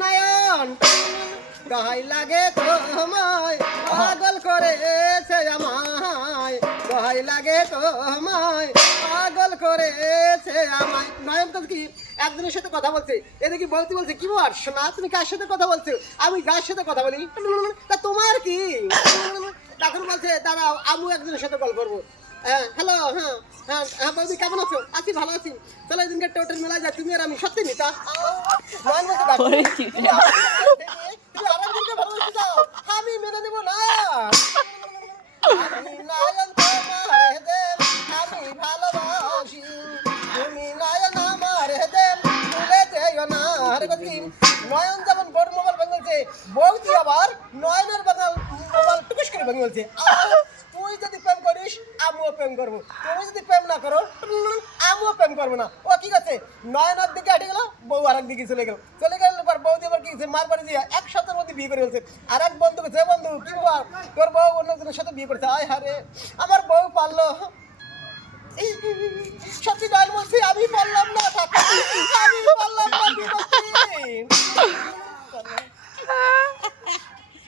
নয়ন গাই লাগে তোমায় পাগল করেছে আমায়, গাই লাগে তোমায় পাগল করেছে আমায়। নয়ন তো কি একজনের সাথে কথা বলছে, এদিকে বলতে বলছে কি বল শোনা তুমি কার সাথে কথা বলছো? আমি যার সাথে কথা বলি। তা তোমার কি? তখন বলছে দাঁড়াও আমি একজনের সাথে কল করবো। হ্যাঁ হ্যালো, হ্যাঁ হ্যাঁ হ্যাঁ বৌদি কেমন আছো? আছি ভালো আছি। চলো এদিনকে টোটাল মেলায় যাই তুমি আর আমি। সত্যি নিতা আমি মেনে নেবো না। আমি নয়ন তোমার দেব আমি ভালোবাসি, তুমি নয়ন আমার দেব ভুলে যেও না। আরে কি নয়ন যেমন বড় মোবাইল ভেঙেছে, বৌদি আবার নয়নের বাঙাল মোবাইল টুকুস করে ভেঙে বলছে তুই যদি প্রেম করিস আমিও প্রেম করবো, তুমি যদি প্রেম না করো আমিও প্রেম করবো না। ও কি আছে নয়নের দিকে হাঁটে গেল, বউ আর একদিকে চলে গেল। চলে গেল পর বৌদি আবার কি মার বাড়ি দিয়ে এক সপ্তাহের মধ্যে বিয়ে করে ফেলছে। আর এক বন্ধু যে বন্ধু কি বল তোর বউ অন্যজনের সাথে বিয়ে করছে। আয় হারে আমার বউ পারলো। সত্যি নয়ন বলছি আমি পারলাম না।